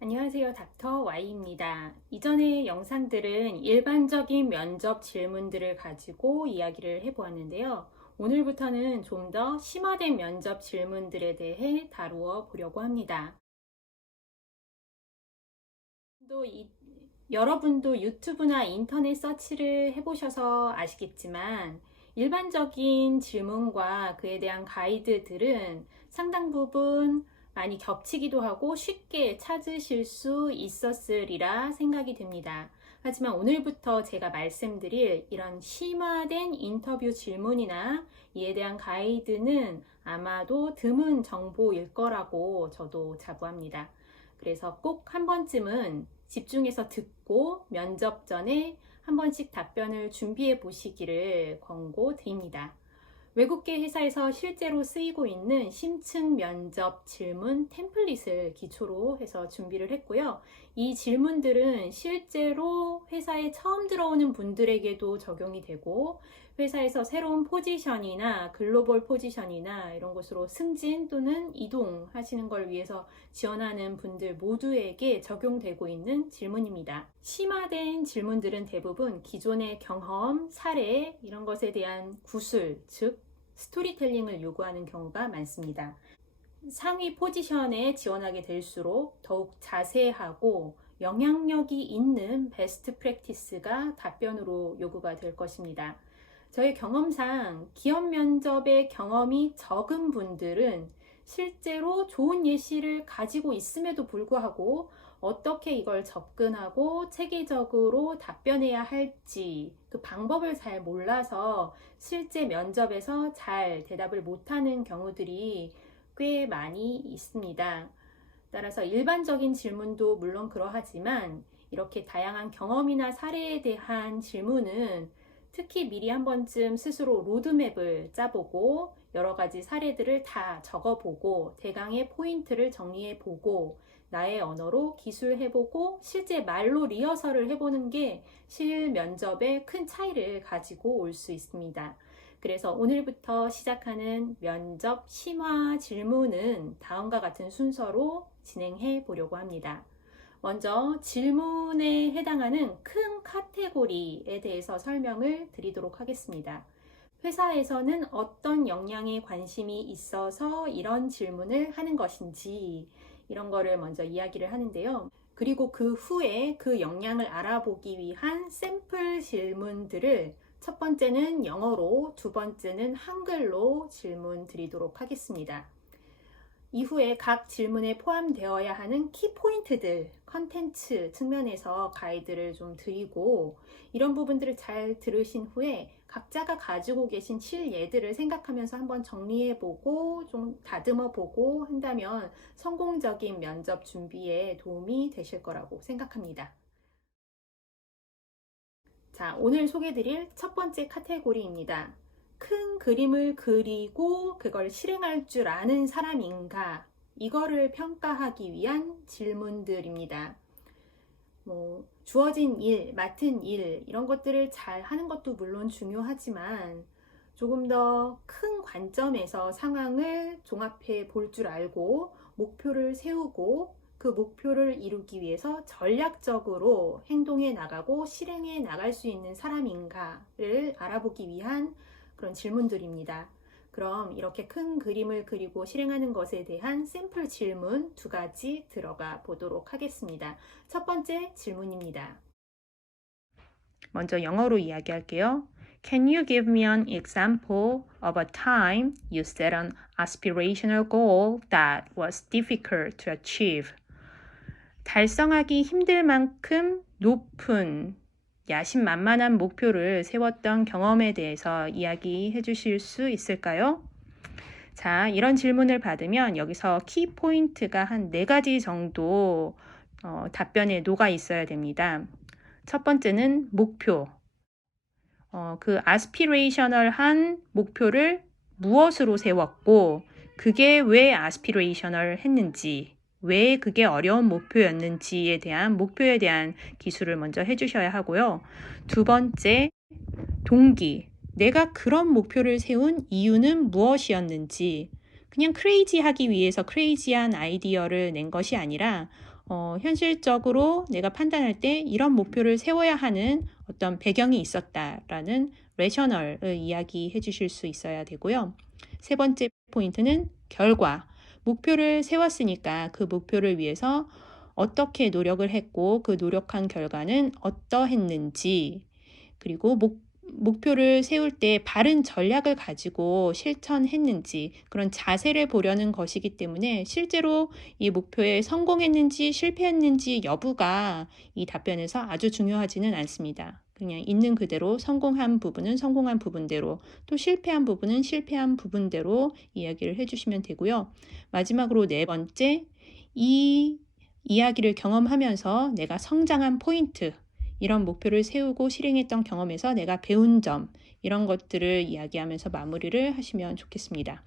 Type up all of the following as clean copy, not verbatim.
안녕하세요. 닥터 Y입니다. 이전의 영상들은 일반적인 면접 질문들을 가지고 이야기를 해보았는데요. 오늘부터는 좀 더 심화된 면접 질문들에 대해 다루어 보려고 합니다. 여러분도 유튜브나 인터넷 서치를 해보셔서 아시겠지만 일반적인 질문과 그에 대한 가이드들은 상당 부분 많이 겹치기도 하고 쉽게 찾으실 수 있었으리라 생각이 됩니다. 하지만 오늘부터 제가 말씀드릴 이런 심화된 인터뷰 질문이나 이에 대한 가이드는 아마도 드문 정보일 거라고 저도 자부합니다. 그래서 꼭 한 번쯤은 집중해서 듣고 면접 전에 한 번씩 답변을 준비해 보시기를 권고드립니다. 외국계 회사에서 실제로 쓰이고 있는 심층 면접 질문 템플릿을 기초로 해서 준비를 했고요. 이 질문들은 실제로 회사에 처음 들어오는 분들에게도 적용이 되고 회사에서 새로운 포지션이나 글로벌 포지션이나 이런 곳으로 승진 또는 이동하시는 걸 위해서 지원하는 분들 모두에게 적용되고 있는 질문입니다. 심화된 질문들은 대부분 기존의 경험, 사례 이런 것에 대한 구술, 즉 스토리텔링을 요구하는 경우가 많습니다. 상위 포지션에 지원하게 될수록 더욱 자세하고 영향력이 있는 베스트 프랙티스가 답변으로 요구가 될 것입니다. 저의 경험상 기업 면접의 경험이 적은 분들은 실제로 좋은 예시를 가지고 있음에도 불구하고 어떻게 이걸 접근하고 체계적으로 답변해야 할지 그 방법을 잘 몰라서 실제 면접에서 잘 대답을 못하는 경우들이 꽤 많이 있습니다. 따라서 일반적인 질문도 물론 그러하지만 이렇게 다양한 경험이나 사례에 대한 질문은 특히 미리 한 번쯤 스스로 로드맵을 짜보고 여러 가지 사례들을 다 적어보고 대강의 포인트를 정리해보고 나의 언어로 기술해보고 실제 말로 리허설을 해보는 게 실면접에 큰 차이를 가지고 올 수 있습니다. 그래서 오늘부터 시작하는 면접 심화 질문은 다음과 같은 순서로 진행해 보려고 합니다. 먼저 질문에 해당하는 큰 카테고리에 대해서 설명을 드리도록 하겠습니다. 회사에서는 어떤 역량에 관심이 있어서 이런 질문을 하는 것인지 이런 거를 먼저 이야기를 하는데요. 그리고 그 후에 그 역량을 알아보기 위한 샘플 질문들을 첫 번째는 영어로, 두 번째는 한글로 질문 드리도록 하겠습니다. 이후에 각 질문에 포함되어야 하는 키포인트들, 컨텐츠 측면에서 가이드를 좀 드리고 이런 부분들을 잘 들으신 후에 각자가 가지고 계신 실예들을 생각하면서 한번 정리해보고 좀 다듬어보고 한다면 성공적인 면접 준비에 도움이 되실 거라고 생각합니다. 자, 오늘 소개드릴 첫 번째 카테고리입니다. 큰 그림을 그리고 그걸 실행할 줄 아는 사람인가? 이거를 평가하기 위한 질문들입니다. 주어진 일, 맡은 일, 이런 것들을 잘 하는 것도 물론 중요하지만 조금 더 큰 관점에서 상황을 종합해 볼 줄 알고 목표를 세우고 그 목표를 이루기 위해서 전략적으로 행동해 나가고 실행해 나갈 수 있는 사람인가를 알아보기 위한 그런 질문들입니다. 그럼 이렇게 큰 그림을 그리고 실행하는 것에 대한 샘플 질문 두 가지 들어가 보도록 하겠습니다. 첫 번째 질문입니다. 먼저 영어로 이야기할게요. Can you give me an example of a time you set an aspirational goal that was difficult to achieve? 달성하기 힘들 만큼 높은 야심만만한 목표를 세웠던 경험에 대해서 이야기해 주실 수 있을까요? 자, 이런 질문을 받으면 여기서 키포인트가 한 4가지 정도 답변에 녹아 있어야 됩니다. 첫 번째는 목표. 그 아스피레이셔널한 목표를 무엇으로 세웠고 그게 왜 아스피레이셔널 했는지 왜 그게 어려운 목표였는지에 대한 목표에 대한 기술을 먼저 해주셔야 하고요. 두 번째, 동기. 내가 그런 목표를 세운 이유는 무엇이었는지 그냥 크레이지하기 위해서 크레이지한 아이디어를 낸 것이 아니라 현실적으로 내가 판단할 때 이런 목표를 세워야 하는 어떤 배경이 있었다라는 레셔널을 이야기해 주실 수 있어야 되고요. 세 번째 포인트는 결과. 목표를 세웠으니까 그 목표를 위해서 어떻게 노력을 했고 그 노력한 결과는 어떠했는지, 그리고 목표를 세울 때 바른 전략을 가지고 실천했는지, 그런 자세를 보려는 것이기 때문에 실제로 이 목표에 성공했는지 실패했는지 여부가 이 답변에서 아주 중요하지는 않습니다. 그냥 있는 그대로 성공한 부분은 성공한 부분대로, 또 실패한 부분은 실패한 부분대로 이야기를 해주시면 되고요. 마지막으로 네 번째, 이 이야기를 경험하면서 내가 성장한 포인트, 이런 목표를 세우고 실행했던 경험에서 내가 배운 점, 이런 것들을 이야기하면서 마무리를 하시면 좋겠습니다.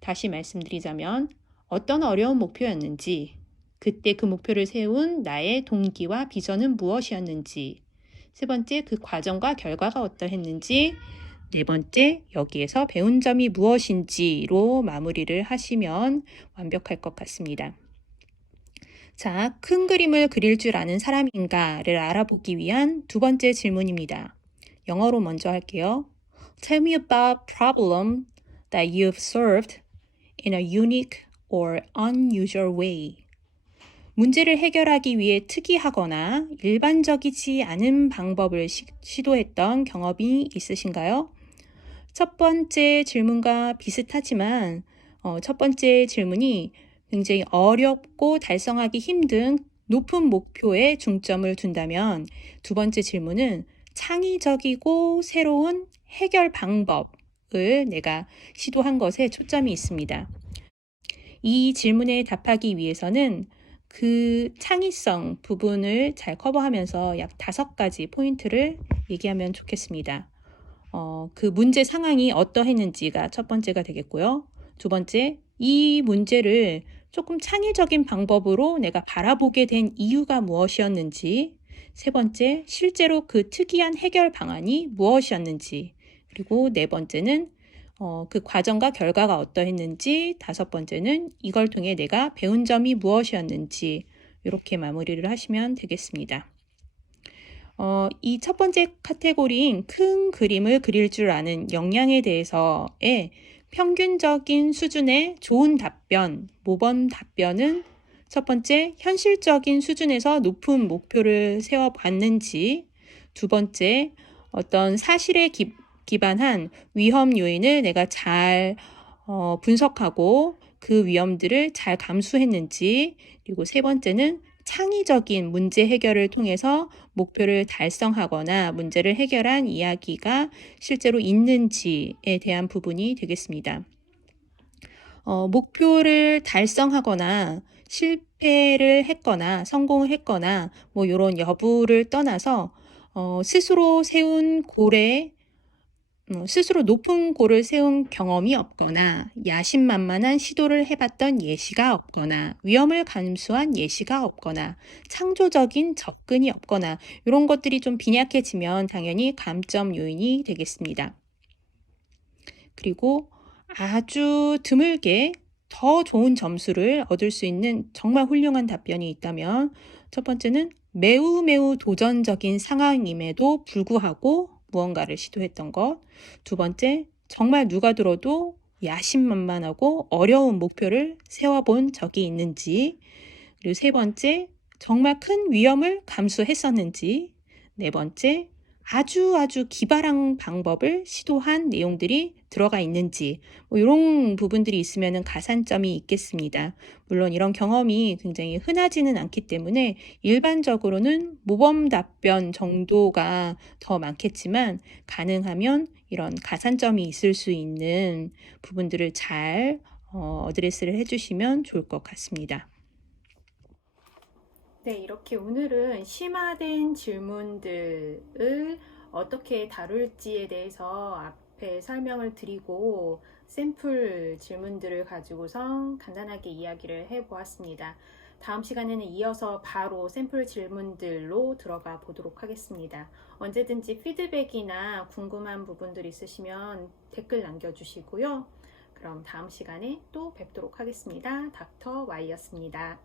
다시 말씀드리자면 어떤 어려운 목표였는지, 그때 그 목표를 세운 나의 동기와 비전은 무엇이었는지, 세 번째 그 과정과 결과가 어떠했는지, 네 번째 여기에서 배운 점이 무엇인지로 마무리를 하시면 완벽할 것 같습니다. 자, 큰 그림을 그릴 줄 아는 사람인가를 알아보기 위한 두 번째 질문입니다. 영어로 먼저 할게요. Tell me about a problem that you've solved in a unique or unusual way. 문제를 해결하기 위해 특이하거나 일반적이지 않은 방법을 시도했던 경험이 있으신가요? 첫 번째 질문과 비슷하지만 첫 번째 질문이 굉장히 어렵고 달성하기 힘든 높은 목표에 중점을 둔다면 두 번째 질문은 창의적이고 새로운 해결 방법을 내가 시도한 것에 초점이 있습니다. 이 질문에 답하기 위해서는 그 창의성 부분을 잘 커버하면서 약 5가지 포인트를 얘기하면 좋겠습니다. 그 문제 상황이 어떠했는지가 첫 번째가 되겠고요. 두 번째, 이 문제를 조금 창의적인 방법으로 내가 바라보게 된 이유가 무엇이었는지, 세 번째, 실제로 그 특이한 해결 방안이 무엇이었는지, 그리고 네 번째는 그 과정과 결과가 어떠했는지, 다섯 번째는 이걸 통해 내가 배운 점이 무엇이었는지, 이렇게 마무리를 하시면 되겠습니다. 이 첫 번째 카테고리인 큰 그림을 그릴 줄 아는 역량에 대해서의 평균적인 수준의 좋은 답변, 모범 답변은 첫 번째, 현실적인 수준에서 높은 목표를 세워봤는지, 두 번째, 어떤 사실에 기반한 위험 요인을 내가 잘 분석하고 그 위험들을 잘 감수했는지, 그리고 세 번째는 창의적인 문제 해결을 통해서 목표를 달성하거나 문제를 해결한 이야기가 실제로 있는지에 대한 부분이 되겠습니다. 목표를 달성하거나 실패를 했거나 성공을 했거나 뭐 이런 여부를 떠나서 스스로 세운 골에 스스로 높은 골을 세운 경험이 없거나 야심만만한 시도를 해봤던 예시가 없거나 위험을 감수한 예시가 없거나 창조적인 접근이 없거나 이런 것들이 좀 빈약해지면 당연히 감점 요인이 되겠습니다. 그리고 아주 드물게 더 좋은 점수를 얻을 수 있는 정말 훌륭한 답변이 있다면 첫 번째는 매우 도전적인 상황임에도 불구하고 무언가를 시도했던 것. 두 번째, 정말 누가 들어도 야심만만하고 어려운 목표를 세워본 적이 있는지. 그리고 세 번째, 정말 큰 위험을 감수했었는지. 네 번째, 아주 기발한 방법을 시도한 내용들이 들어가 있는지, 뭐 이런 부분들이 있으면 가산점이 있겠습니다. 물론 이런 경험이 굉장히 흔하지는 않기 때문에 일반적으로는 모범 답변 정도가 더 많겠지만 가능하면 이런 가산점이 있을 수 있는 부분들을 잘 어드레스를 해주시면 좋을 것 같습니다. 네, 이렇게 오늘은 심화된 질문들을 어떻게 다룰지에 대해서 앞에 설명을 드리고 샘플 질문들을 가지고서 간단하게 이야기를 해보았습니다. 다음 시간에는 이어서 바로 샘플 질문들로 들어가 보도록 하겠습니다. 언제든지 피드백이나 궁금한 부분들 있으시면 댓글 남겨주시고요. 그럼 다음 시간에 또 뵙도록 하겠습니다. 닥터 Y였습니다.